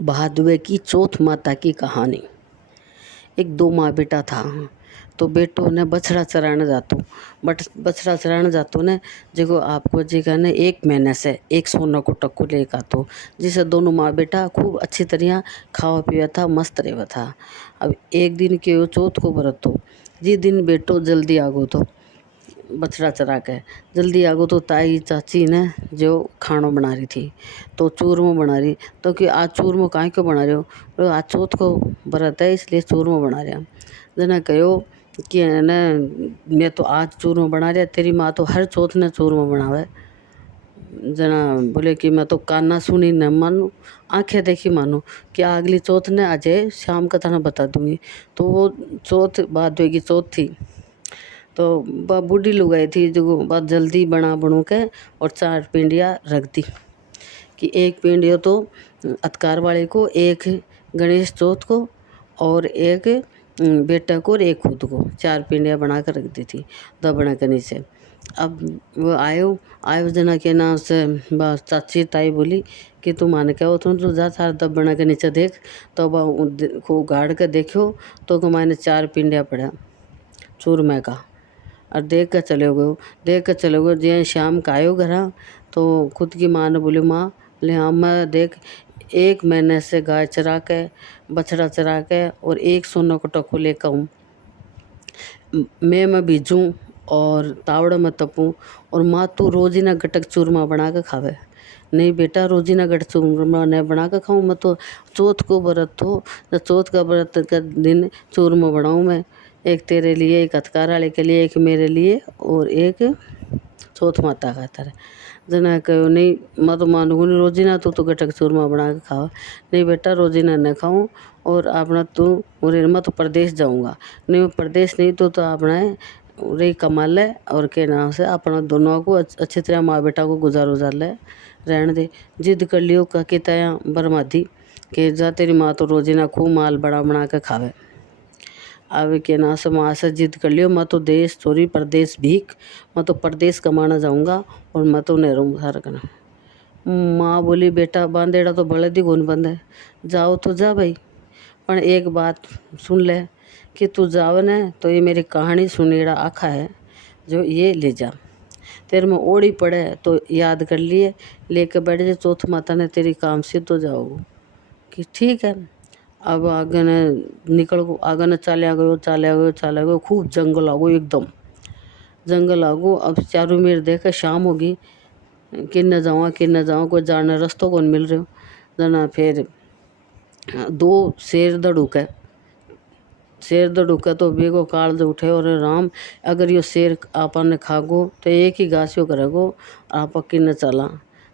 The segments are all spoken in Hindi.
भादवे की चौथ माता की कहानी। एक दो माँ बेटा था। तो बेटो ने बछड़ा चराने जातो, बट बछड़ा चराने जातो ने जगो आपको जगह ने 1 महीने से एक सोना को टक्को लेकर आतो, जिसे दोनों माँ बेटा खूब अच्छी तरह खावा पिया था, मस्त रहा था। अब एक दिन के वो चौथ को व्रत तो जिस दिन बेटो जल्दी आगो तो बछड़ा चरा के जल्दी आगो तो ताई चाची ने जो खानो बना रही थी तो चूरमो बना रही। तो कि आज चूरमो काहे क्यों बना रहे हो? तो आज चौथ को व्रत है इसलिए चूरमो बना रहा। जना कहो कि न मैं तो आज चूरमो बना रहा, तेरी माँ तो हर चौथ ने चूरमो बनावे। जना बोले कि मैं तो काना सुनी न मानू, आंखें देखी मानू, कि अगली चौथ ने आज शाम का थाना बता दूंगी। तो वो चौथ भादवे की चौथ थी। तो वह बूढ़ी लुगाई थी जो बहुत जल्दी बना बनू के और 4 पिंडियाँ रख दी, कि एक पिंडियो तो अतकार वाले को, एक गणेश चौथ को और एक बेटा को और एक खुद को, 4 पिंडियाँ बना कर रख दी थी दबना के नीचे। अब वो आयो आयो जना के नाम से बस चाची ताई बोली कि तुम आने क्या हो, तुम तो जा 4 दबना के नीचे देख। तो वह को गाड़ के देखो तो मैंने 4 पिंडियाँ पड़ा चूरमे का। और देख कर चले गए जे शाम का आयो घर। तो खुद की माँ ने बोली, माँ ले हाँ मैं देख 1 महीने से गाय चरा के बछड़ा चरा के और एक सोना को टक्को लेकर हूँ, मैं बीजूँ और तावड़ा में तपूँ, और माँ तू रोजीना गटक चूरमा बना के खावे। नहीं बेटा रोजीना गटक चूरमा नहीं बना के खाऊँ, मैं तो चौथ को व्रत हो, तो चौथ का व्रत का दिन चूरमा बनाऊँ मैं, एक तेरे लिए, एक अतकार वाले के लिए, एक मेरे लिए और एक चौथ माता का तरह। जना कहो नहीं मैं तो मानूंगी नहीं, रोजीना तो गटक चूरमा बना के खाओ। नहीं बेटा रोजीना न खाऊं, और अपना तू और मैं तो प्रदेश जाऊंगा। नहीं प्रदेश नहीं तो अपना रे कमा ले और के नाम से अपना दोनों को अच्छी तरह माँ बेटा को गुजार ले रहने दे। जिद कर लियो का कि तया बर्मादी कि जा तेरी माँ तो रोजीना खूब माल बना बना के खावे। अब के ना से माँ से जिद कर लियो, मैं तो देश छोरी प्रदेश भीख, मैं तो प्रदेश कमाना जाऊंगा और मैं तो नहीं रहूँगा सारा करना। माँ बोली बेटा बांधेड़ा तो बड़े दी कौन बंद है, जाओ तो जा भाई, पर एक बात सुन ले कि तू जावे न तो ये मेरी कहानी सुनेड़ा आखा है जो ये ले जा, तेरे में ओड़ी पड़े तो याद कर लिए, लेके बैठ जा, चौथ माता ने तेरी काम सिद्ध हो जाओगे। कि ठीक है। अब आगे ने निकल गो, आगे ने चाले गयो खूब जंगल आ गो, एकदम जंगल आ गो। अब चारों मेर देखे शाम होगी, किन्ने जाऊँ कोई जाने रास्तों कौन मिल रहे हो। जना फिर 2 शेर दड़ूके तो बेगो काल जो उठे, और राम अगर यो शेर आपन ने खागो तो एक ही घासियो करेगो, आप किन्ने चला।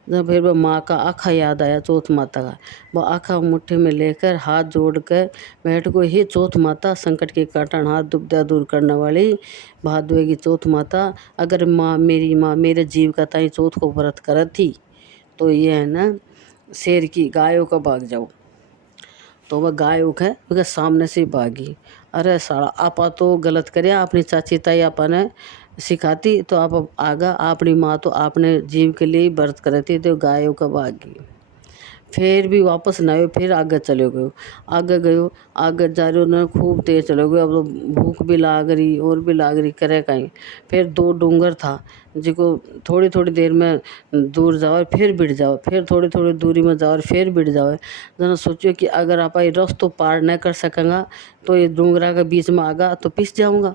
जब फिर वह माँ का आखा याद आया, चौथ माता का, वह आखा मुट्ठी में लेकर हाथ जोड़ कर बैठ गो, हे चौथ माता संकट के काटन हाथ दुविधा दूर करने वाली भादवे की चौथ माता, अगर मेरी माँ मेरे जीव का ताई चौथ को व्रत करत थी तो ये है ना शेर की गायों का भाग जाओ। तो वह गाय उठे उसके सामने से भागी। अरे साला आपा तो गलत करे, अपनी चाची ताई आपा ने सिखाती तो आप आगा, अपनी माँ तो आपने जीव के लिए ही व्रत करे थी, तो गायों का भागी। फिर भी वापस न आयो, फिर आगे चले गयो, आगे जा रहे न खूब तेज चले गए। अब तो भूख भी लाग रही और भी लाग रही, करे कहीं। फिर 2 डूंगर था जिको थोड़ी थोड़ी देर में दूर जाओ फिर बिड़ जाओ, फिर थोड़ी थोड़ी दूरी में जाओ फिर बिड़ जाओ। जना सोचियो कि अगर आप ये रास्तों पार न कर सकेंगा तो ये डूंगरा के बीच में आगा तो पिस जाऊंगा।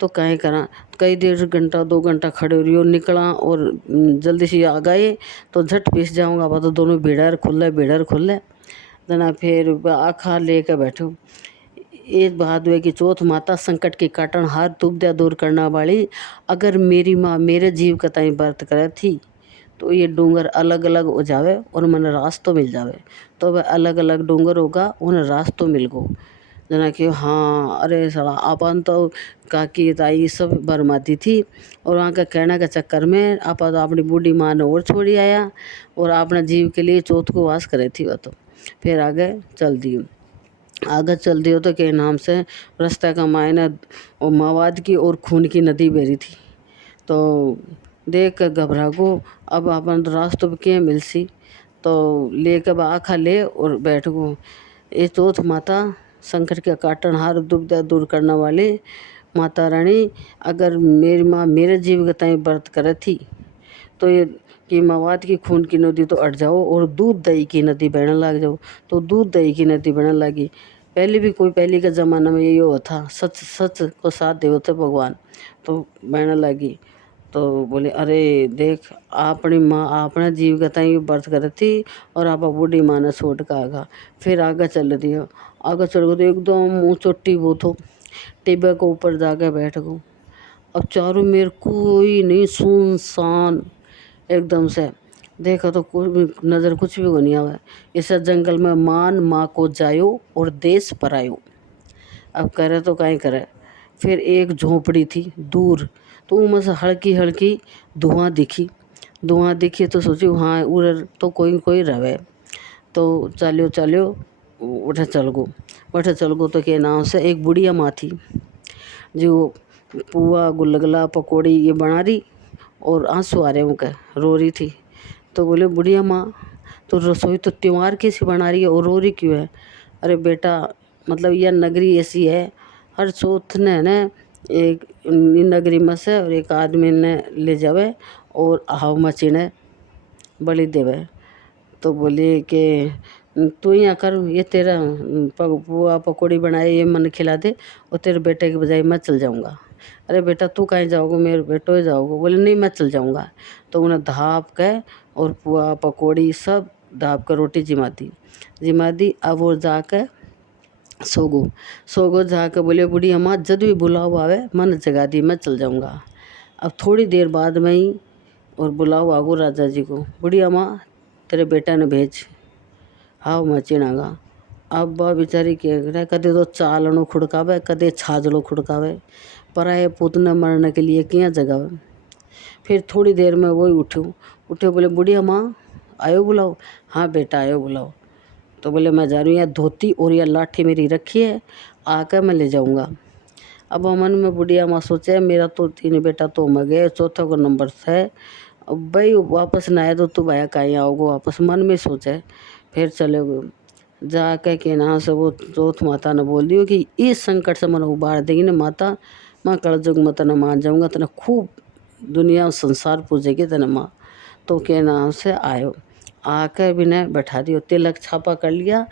तो कहीं करा, कई देर घंटा 2 घंटा खड़े रहियो, निकला और जल्दी से आ गए तो झट पिस जाऊंगा। वह तो दोनों भीड़र खुले जना फिर आखा लेके बैठो। एक भादवे की चौथ माता संकट के काटन हाथ दुविधा दूर करना वाली, अगर मेरी माँ मेरे जीव का ताई व्रत करे थी तो ये डूंगर अलग अलग हो जावे और मन रास्तों मिल जावे। तो वह अलग अलग डूंगर होगा, उन्हें रास्तों मिल गो। जना कि हाँ अरे साला अपन तो काकी ताई सब बरमाती थी, और वहाँ का कहने के चक्कर में आपा तो अपनी बूढ़ी माँ ने और छोड़ी आया और अपने जीव के लिए चौथ को वास करे थी। वह तो फिर आगे चल दियो तो के नाम से रास्ते का मायने और मवाद की और खून की नदी बहरी थी। तो देख कर घबरा गो, अब अपन रास्तों पे क्या मिलसी। तो लेके बा आखा ले और बैठ गो। ये चौथ माता संकट के काटन हार दुविधा दूर करने वाली माता रानी, अगर मेरी माँ मेरे जीव के ताई व्रत करे थी तो ये कि मवाद की खून की नदी तो अट जाओ और दूध दही की नदी बहने लग जाओ। तो दूध दही की नदी बहने लगी। पहले भी कोई पहले के ज़माना में यही हुआ था, सच सच को साथ दे होते भगवान, तो बहने लगी। तो बोले अरे देख अपनी माँ अपने जीव के ताई व्रत कर थी और आप बूढ़ी माँ ने छोड़ के आगा। फिर आगे चल दियो, आगे चल गो तो एकदम ऊँचो टिब्बो थो, टिब्बे के ऊपर जाके बैठ गो। अब चारों मेर कोई नहीं, सुनसान एकदम से। देखो तो कुछ भी नज़र कुछ भी नहीं आवे। इस जंगल में मान माँ को जायो और देश परायो। अब करे तो काई करे। फिर एक झोपड़ी थी दूर, तो उनमें से हल्की हल्की धुआं दिखी तो सोची हाँ उधर तो कोई कोई रहे। तो चलियो चलियो उठे चल गो तो के नाम से एक बुढ़िया माँ थी जो पुआ गुलगुला पकौड़ी ये बना रही और आंसू आ रहे उनके, रो रही थी। तो बोले बुढ़िया माँ तो रसोई तो त्योहार कैसी बना रही है और रो रही क्यों है? अरे बेटा मतलब यह नगरी ऐसी है, हर चौथ ने न एक नगरी में से और एक आदमी ने ले जावे और हाव मचीने बलि देवे। तो बोले कि तू यहाँ कर, ये तेरा पुआ पकौड़ी बनाए ये मन खिला दे और तेरे बेटे के बजाय मैं चल जाऊँगा। अरे बेटा तू कहीं जाओगे? मेरे बेटो ही जाओगे। बोले नहीं मैं चल जाऊँगा। तो उन्हें धाप के और पुआ पकौड़ी सब धाप कर रोटी जिमा दी। अब वो जाके सोगो जाके बोले बूढ़ी अम्मा जब भी बुलाओ आवे मन जगा दी मैं चल जाऊँगा। अब थोड़ी देर बाद में ही और बुलाओ आगो राजा जी को, बूढ़ी अम्मा तेरे बेटा ने भेज हाव मचीनागा। अब बा बेचारी क्या करे, कदे तो चालनो खुड़कावे कदे छाजलो खुड़कावे, पराये पुत ने मरने के लिए किया जगावे। फिर थोड़ी देर में वही उठे बोले बुढ़िया माँ आयो बुलाओ। हाँ बेटा आयो बुलाओ। तो बोले मैं जा रही हूँ, यहाँ धोती और यह लाठी मेरी रखी है, आकर मैं ले जाऊँगा। अब मन में बुढ़िया माँ सोचे मेरा तो 3 बेटा तो मर गए, चौथा को नंबर है, अब भाई वापस ना आए तो तू भाया कहीं आओगे वापस, मन में सोचे। फिर चले गए जाके के ना से वो चौथ माता ने बोल दियो कि इस संकट से मन उबार देगी ना माता, मैं कलजुग में तना मान जाऊँगा, तना खूब दुनिया संसार पूजेगी तना माँ। तो के नाम से आयो, आकर भी ने बैठा दियो, तिलक छापा कर लिया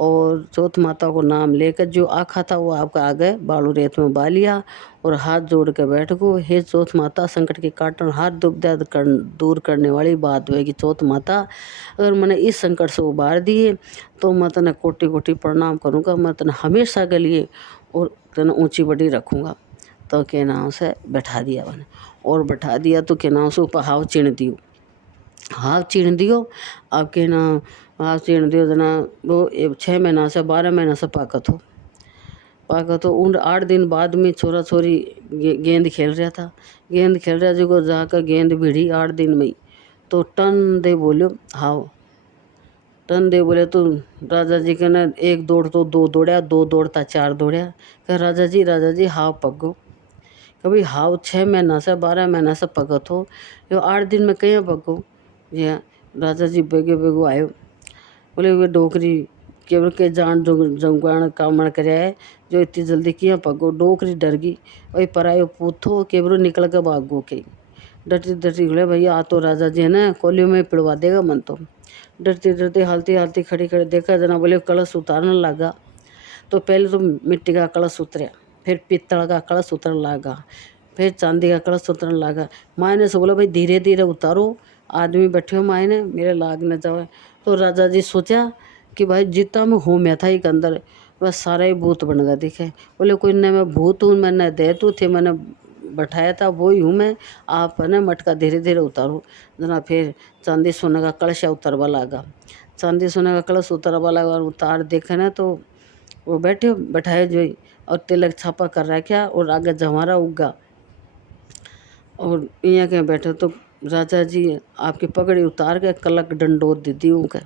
और चौथ माता को नाम लेकर जो आखा था वो आपका आगे बालू रेत में बा लिया और हाथ जोड़ के बैठ गो। हे चौथ माता संकट के काटन हाथ दुविधा दूर करने वाली बात हुए कि चौथ माता अगर मैंने इस संकट से उबार दिए तो मैं तना कोटि कोटि प्रणाम करूँगा, मैं तना हमेशा के लिए और तना ऊँची बड़ी रखूँगा। तो के नाम से बैठा दिया मैंने और बैठा दिया तो के नाम से ऊपर हाव चीण दियो। अब के ना हाव चीण दियो जना वो 6 महीना से 12 महीना से पाकत हो उन 8 दिन बाद में छोरा छोरी गेंद खेल रहा जो जाकर गेंद भिड़ी 8 दिन में ही। तो टन दे बोले तो राजा जी के ना 1 दौड़ तो 2 दौड़या, 2 दौड़ता 4 दौड़या। कह राजा जी हाव पक गो। कभी हाव 6 महीना से 12 महीना से पकत हो, यो 8 दिन में कहीं पको। ये राजा जी बेगो आयो, बोले वे डोकरी केवल के जान जंगवाण कामण करे है जो इतनी जल्दी किया पगो। डोकरी डर गई, वही परायो पूथो केवरो निकल के भागो के डरती बोले भैया आ तो राजा जी है ना कोलियों में पिड़वा देगा मन। तो डरती हालती खड़ी देखा जना बोले कलश उतारने लगा। तो पहले तो मिट्टी का कलश उतरा, फिर पित्तल का कलश उतरने लगा, फिर चांदी का कलश उतरने लगा। मायने से बोला भाई धीरे धीरे उतारो, आदमी बैठे हो मायने मेरे लाग न जाए। तो राजा जी सोचा कि भाई जितना मैं हूँ मैं था एक अंदर बस सारा ही भूत बन गया दिखे। बोले कोई न मैं भूत हूँ मैं न देतू थे, मैंने बैठाया था वो ही हूँ मैं, आप है ना मटका धीरे धीरे उतारो जना। फिर चांदी सोने का कलश उतरवा लगा, चांदी सोने का कलश उतरवा लगा और उतार देखे ना तो वो बैठाए जो और तिलक छापा कर रखा और आगे जवारा उगा और यहाँ के बैठे। तो राजा जी आपकी पगड़ी उतार के कलक डंडोत दे दी उनका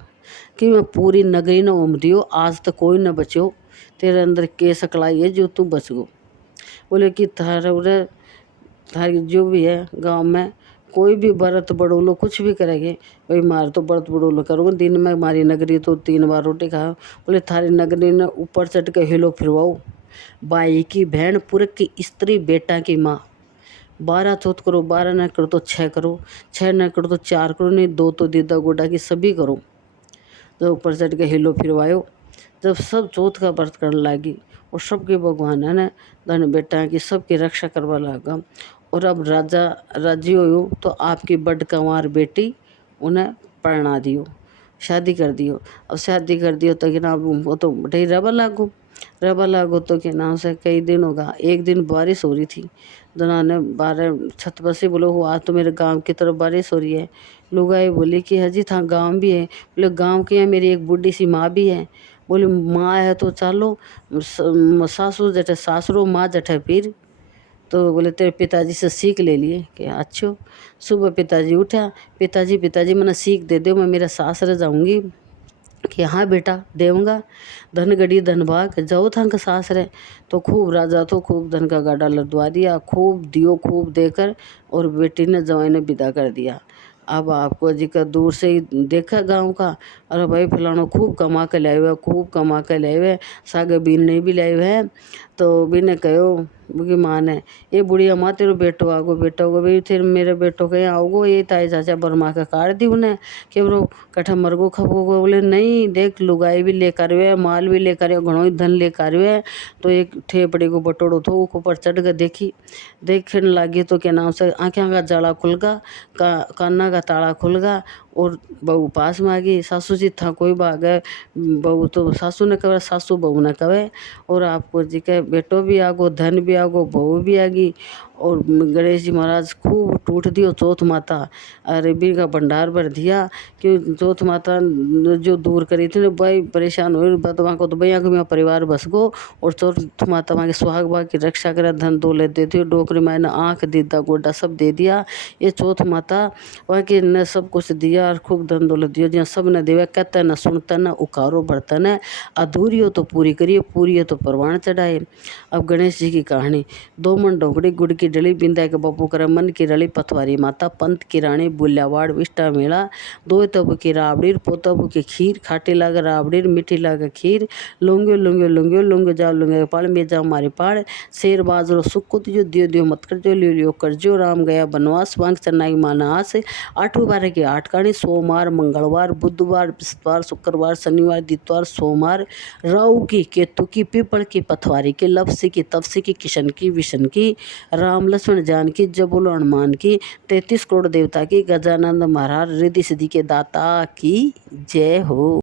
कि मैं पूरी नगरी न उम दियो, आज तक कोई न बचो, तेरे अंदर केस अकलाई है जो तू बच गो। बोले कि थारे जो भी है गांव में कोई भी व्रत बड़ोलो कुछ भी करेंगे, भाई मार तो व्रत बड़ोलो करूँगा, दिन में हमारी नगरी तो 3 बार रोटी खाओ। बोले थारी नगरी ने ऊपर चढ़ के हिलो फिरवाओ। बाई की बहन पुरख की स्त्री बेटा की माँ 12 चौथ करो, 12 न करो तो 6 करो, 6 न करो तो 4 करो, नहीं 2 तो दीदा गोडा की सभी करो। जब ऊपर चढ़ के हिलो फिरवायो, जब सब चौथ का व्रत करने लगी और सबके भगवान है ना धन बेटा की सबकी रक्षा करवा लगा। और अब राजा राजी हो तो आपकी बड़ कंवार बेटी उन्हें पढ़ना दियो, शादी कर दियो। अब शादी कर दियो तो कि ना वो तो बटे रबा लागो तो के नाम से कई दिन होगा। एक दिन बारिश हो रही थी, जना ने 12 छत पर से बोलो, आज तो मेरे गांव की तरफ बारिश हो रही है। लुगाई बोली कि हजी था गांव भी है। बोले गांव के है, मेरी एक बुढ़ी सी माँ भी है। बोले माँ है तो चलो, सासू जठे सासरो, माँ जठे पीर। तो बोले तेरे पिताजी से सीख ले लिए कि अच्छो। सुबह पिताजी उठा, पिताजी मैंने सीख दे दो, मैं मेरा सासरे जाऊंगी। कि हाँ बेटा देऊँगा, धन गड़ी धन भाग जाओ था का सासरे। तो खूब राजा तो खूब धन का गाड़ा लदवा दिया, खूब दियो खूब देकर, और बेटी ने जवाई ने विदा कर दिया। अब आपको जी का दूर से ही देखा गांव का, अरे भाई फलाना खूब कमा के लाए हुए, खूब कमा के लाए हुए, सागे बीन नहीं भी लाए हुए हैं। तो बीने कहो कि माँ ने, ये बुढ़िया माँ तेरे बेटो आगो, बेटा होगो भाई फिर मेरे बेटो के यहाँ आओगो, ये ताई चाचा बरमा का काट दी उन्हें कि वो कट्ठा मरगो खबोगो। बोले नहीं देख, लुगाई भी लेकर हुए, माल भी लेकर घणो ही धन लेकर हुए। तो एक ठेपड़े को बटोड़ो तो ऊपर चढ़ कर देखने लगी तो क्या नाम से आँखें का जाला खुल गा, काना का ताला खुल गा। और बहू पास में आ गई, सासू जी था कोई भाग है, बहू तो सासू ने कहे, सासू बहू ने कहे। और आपको जी के बेटो भी आगो, धन भी आगो, बहू भी आ गई। और गणेश जी महाराज खूब टूट दियो चौथ माता, अरे बी का भंडार भर दिया कि चौथ माता जो दूर करी थी ना भाई परेशान हुए बदवा को, तो भैया को परिवार बस गो। और चौथ माता वहाँ के सुहाग भाग की रक्षा करे, धन दौलत देती हो, डोकरी माँ ने आँख दीदा गोडा सब दे दिया। ये चौथ माता वहाँ के ने सब कुछ दिया और खूब धन दौलत दिया, जहाँ सब ने देवा, कहता न सुनता न उकारो बर्तन है, अधूरी हो तो पूरी करिए, पूरी है तो परवान चढ़ाए। अब गणेश जी की कहानी, 2 मन ढोकड़ी गुड़ की डली, बिंदा के बब्बू करे मन की रली, पथवारी माता पंत की रानी, बुल्यावाड़ विष्टा मेला, 2 तब की राबड़ी, पोतब की खीर, खाटी लागे राबड़ी, मीठी लागे खीर, लोंगे जाओ लोंगे पाड़ में जाओ मारी पाड़, शेर बाजरो सुक्को जो दियो मत कर जो लियो कर जो, राम गया बनवास वांग चन्नाई मानास। 8 बार की 8 कहानी, सोमवार मंगलवार बुधवार बृहस्पतिवार शुक्रवार शनिवार दितवार सोमवार, राहु की केतु की पीपल की पथवारी की, लपसी की तपसी की, किशन की विशन की, राम लक्ष्मण जान की, जबुल हनुमान की, 33 करोड़ देवता की, गजानंद महाराज रिद्धि सिद्धि के दाता की जय हो।